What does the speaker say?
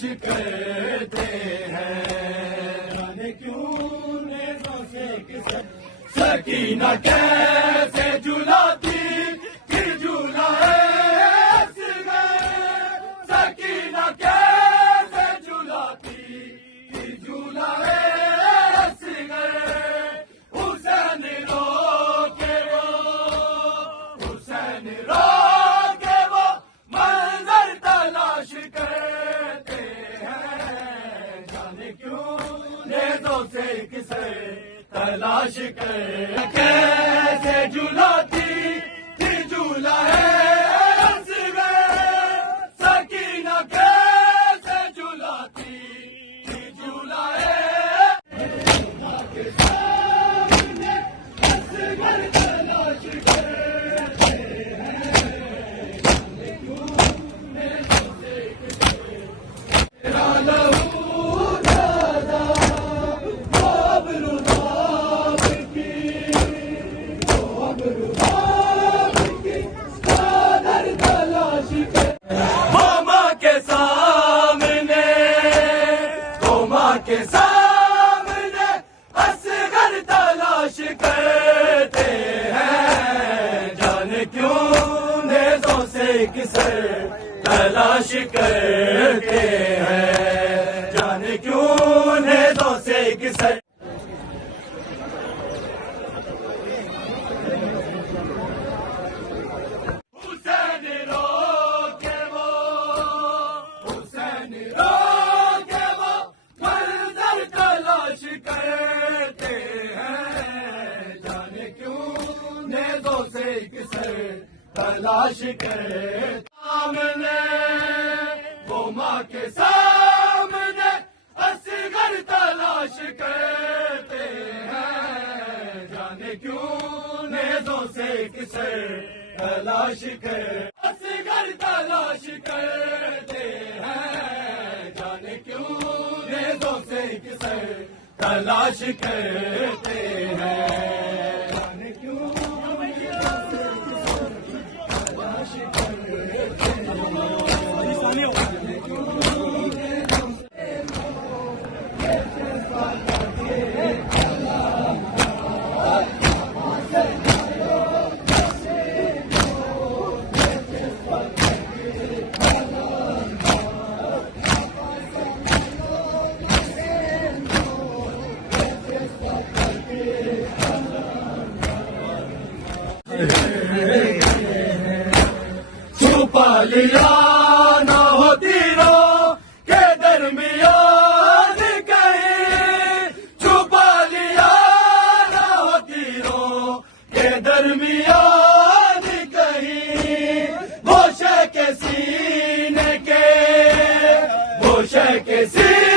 तलाश करते हैं। जाने क्यों नेज़ों से किसे सकीना कैसे झुलाती फिर झुलाए असग़र। सकीना कैसे झुलाती फिर झुलाए असग़र। हुसैन रोके वो मंजर तलाश करते हैं। जाने क्यों नेज़ों से किसे तलाश कर कैसे झुलाती फिर झुलाए असग़र। सकीना कैसे झुलाती फिर झुलाए असग़र तलाश करते हैं। तेरा लहू दादा बाबरू के सामने असग़र तलाश करते हैं। जाने क्यों नेज़ों से किसे तलाश करते हैं। जाने क्यों नेज़ों से किसे करते हैं। जाने क्यों नेज़ों से किसे तलाश करे। सामने वो माँ के सामने असग़र तलाश करते हैं। जाने क्यों नेज़ों से किसे तलाश करे। असग़र तलाश करते हैं। जाने क्यों नेज़ों से किसे तलाश करते हैं। जाने क्यों तलाश करते हैं। छुपा लिया न हो तीरों के दरमियान कहीं। छुपा लिया न हो तीरों के दरमियान कहीं। गोशे के सीने के गोशे के सीने